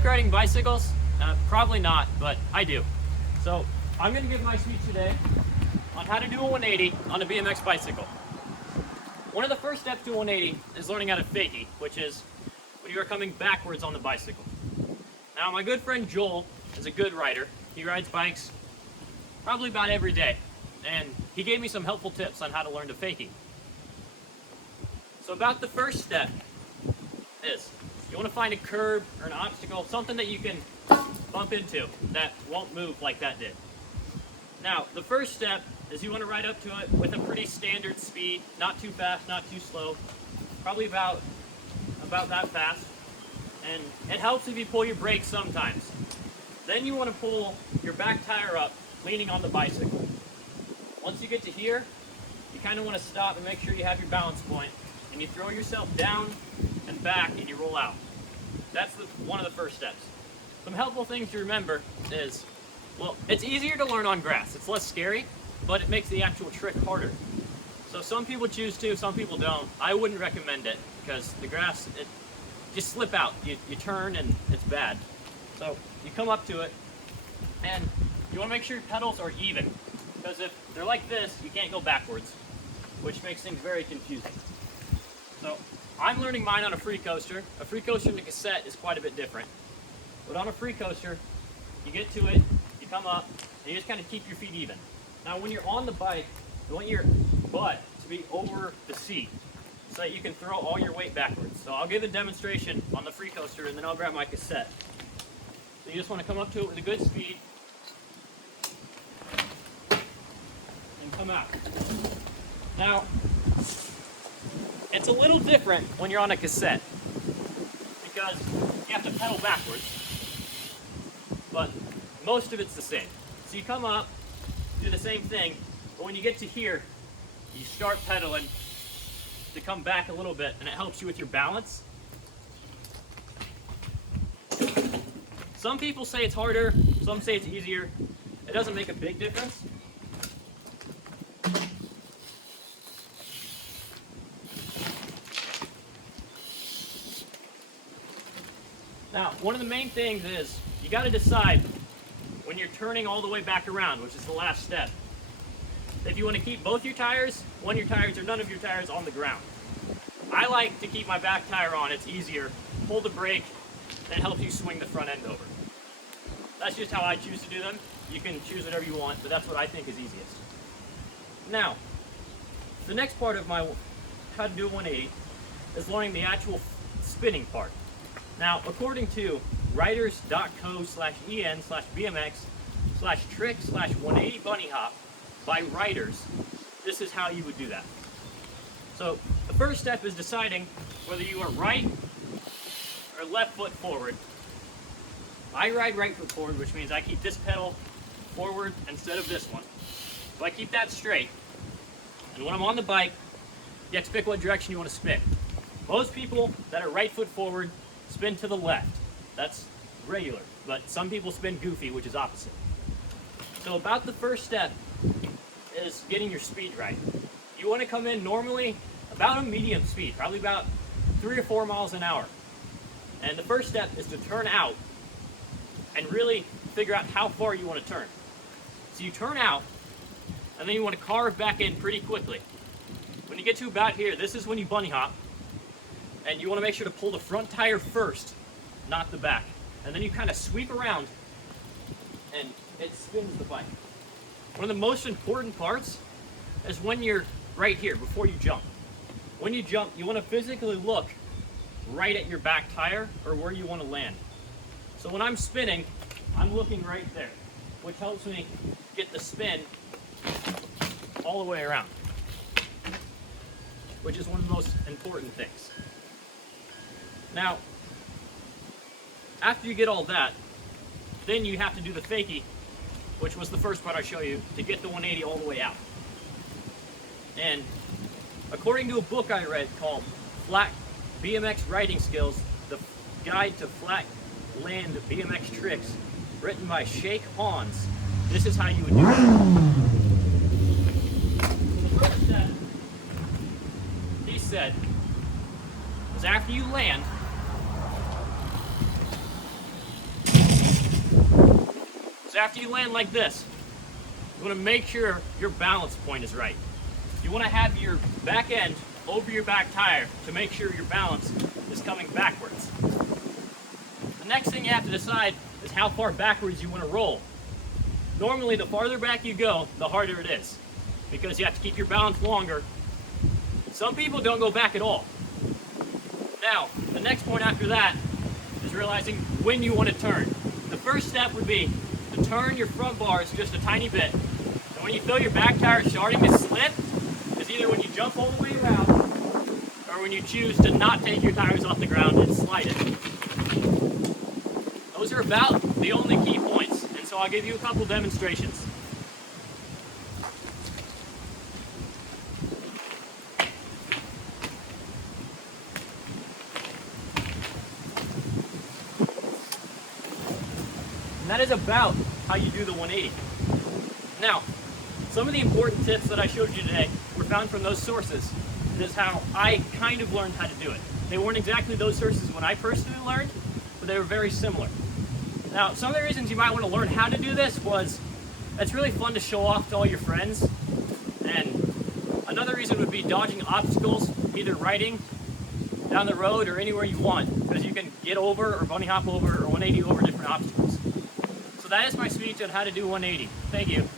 like riding bicycles? Probably not, but I do. So I'm going to give my speech today on how to do a 180 on a BMX bicycle. One of the first steps to a 180 is learning how to fakie, which is when you are coming backwards on the bicycle. Now, my good friend Joel is a good rider. He rides bikes probably about every day, and he gave me some helpful tips on how to learn to fakie. So about the first step is you want to find a curb or an obstacle, something that you can bump into that won't move like that did. Now, the first step is you want to ride up to it with a pretty standard speed, not too fast, not too slow, probably about that fast. And it helps if you pull your brakes sometimes. Then you want to pull your back tire up, leaning on the bicycle. Once you get to here, you kind of want to stop and make sure you have your balance point, and you throw yourself down and back and you roll out. That's one of the first steps. Some helpful things to remember is, well, it's easier to learn on grass. It's less scary, but it makes the actual trick harder. So some people choose to, some people don't. I wouldn't recommend it because the grass, it just slip out. You turn and it's bad. So you come up to it and you want to make sure your pedals are even, because if they're like this, you can't go backwards, which makes things very confusing. So I'm learning mine on a free coaster. A free coaster and a cassette is quite a bit different. But on a free coaster, you get to it, you come up, and you just kind of keep your feet even. Now when you're on the bike, you want your butt to be over the seat so that you can throw all your weight backwards. So I'll give a demonstration on the free coaster and then I'll grab my cassette. So you just want to come up to it with a good speed and come out. Now, it's a little different when you're on a cassette because you have to pedal backwards, but most of it's the same. So you come up, do the same thing, but when you get to here, you start pedaling to come back a little bit, and it helps you with your balance. Some people say it's harder, some say it's easier. It doesn't make a big difference. Now, one of the main things is you got to decide when you're turning all the way back around, which is the last step, if you want to keep both your tires, one of your tires, or none of your tires on the ground. I like to keep my back tire on. It's easier. Pull the brake, and it helps you swing the front end over. That's just how I choose to do them. You can choose whatever you want, but that's what I think is easiest. Now, the next part of my how to do a 180 is learning the actual spinning part. Now, according to riders.co/en/bmx/trick/180 bunny hop by Riders, this is how you would do that. So the first step is deciding whether you are right or left foot forward. I ride right foot forward, which means I keep this pedal forward instead of this one. So I keep that straight. And when I'm on the bike, you have to pick what direction you want to spin. Most people that are right foot forward spin to the left. That's regular, but some people spin goofy, which is opposite. So about the first step is getting your speed right. You want to come in normally about a medium speed, probably about 3 or 4 miles an hour. And the first step is to turn out and really figure out how far you want to turn. So you turn out, and then you want to carve back in pretty quickly. When you get to about here, this is when you bunny hop. And you want to make sure to pull the front tire first, not the back. And then you kind of sweep around and it spins the bike. One of the most important parts is when you're right here, before you jump. When you jump, you want to physically look right at your back tire or where you want to land. So when I'm spinning, I'm looking right there, which helps me get the spin all the way around, which is one of the most important things. Now, after you get all that, then you have to do the fakie, which was the first part I showed you, to get the 180 all the way out. And according to a book I read called Flat BMX Riding Skills, the Guide to Flat Land BMX Tricks, written by Shake Hans, this is how you would do it. The first step, he said, is after you land, after you land like this, you want to make sure your balance point is right. You want to have your back end over your back tire to make sure your balance is coming backwards. The next thing you have to decide is how far backwards you want to roll. Normally, the farther back you go, the harder it is, because you have to keep your balance longer. Some people don't go back at all. Now, the next point after that is realizing when you want to turn. The first step would be to turn your front bars just a tiny bit. And when you feel your back tire starting to slip, is either when you jump all the way around or when you choose to not take your tires off the ground and slide it. Those are about the only key points, and so I'll give you a couple demonstrations. And that is about how you do the 180. Now, some of the important tips that I showed you today were found from those sources. This is how I kind of learned how to do it. They weren't exactly those sources when I personally learned, but they were very similar. Now, some of the reasons you might want to learn how to do this was it's really fun to show off to all your friends. And another reason would be dodging obstacles, either riding down the road or anywhere you want, because you can get over or bunny hop over or 180 over different obstacles. So that is my speech on how to do 180. Thank you.